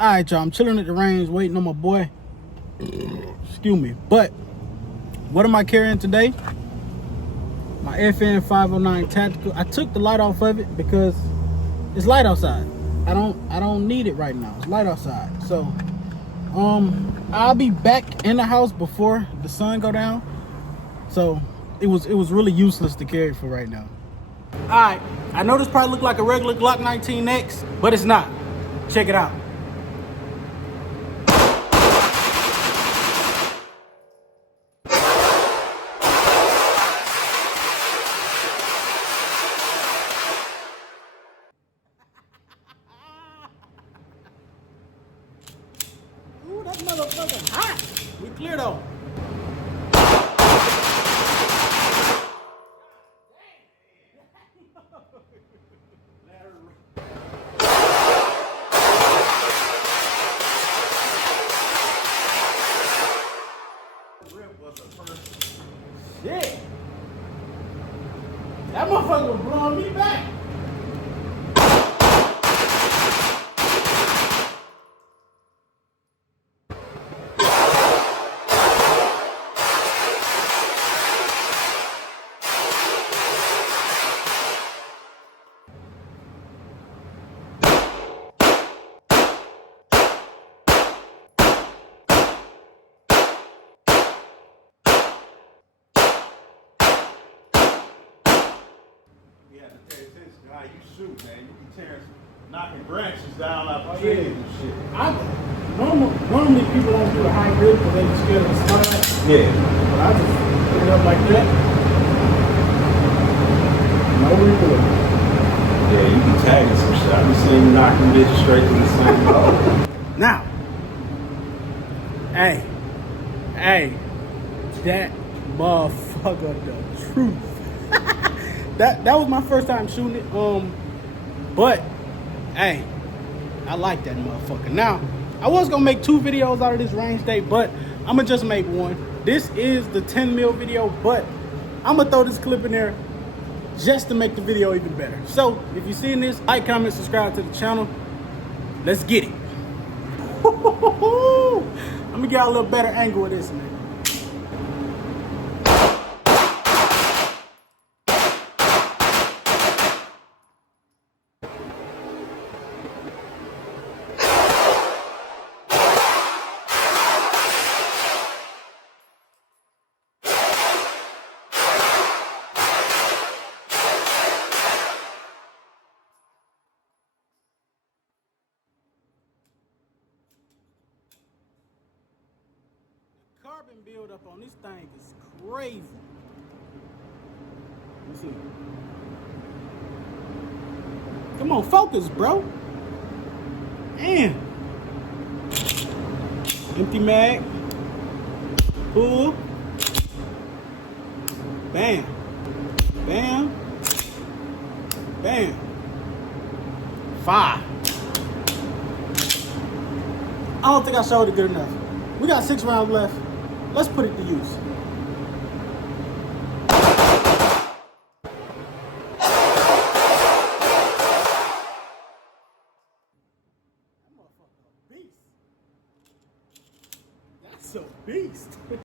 All right, y'all, I'm chilling at the range waiting on my boy. Excuse me. But what am I carrying today? My FN 509 tactical. I took the light off of it because it's light outside. I don't need it right now. It's light outside. So I'll be back in the house before the sun go down. So it was really useless to carry for right now. All right, I know this probably look like a regular Glock 19X, but it's not. Check it out. Ooh, that motherfucker hot. We clear though. Shit. That motherfucker was blowing me back. Guy, you shoot, man. You be tearing, knocking branches down off the trees and shit. Normally people don't do a high grip because they scared of the slide. Yeah. But I just put it up like that. No recoil. Yeah, you be tagging some shit. I be seeing you knocking bitches straight to the same hole. Now, hey, that motherfucker the truth. That was my first time shooting it. But hey, I like that motherfucker. Now, I was gonna make 2 videos out of this range day, but I'm gonna just make one. This is the 10 mil video, but I'm gonna throw this clip in there just to make the video even better. So if you're seeing this, like, comment, subscribe to the channel. Let's get it. I'm gonna get a little better angle of this, man. Carbon buildup on this thing is crazy. Let's see. Come on, focus, bro. Damn. Empty mag. Pull. Bam. Bam. Bam. 5. I don't think I showed it good enough. We got 6 rounds left. Let's put it to use.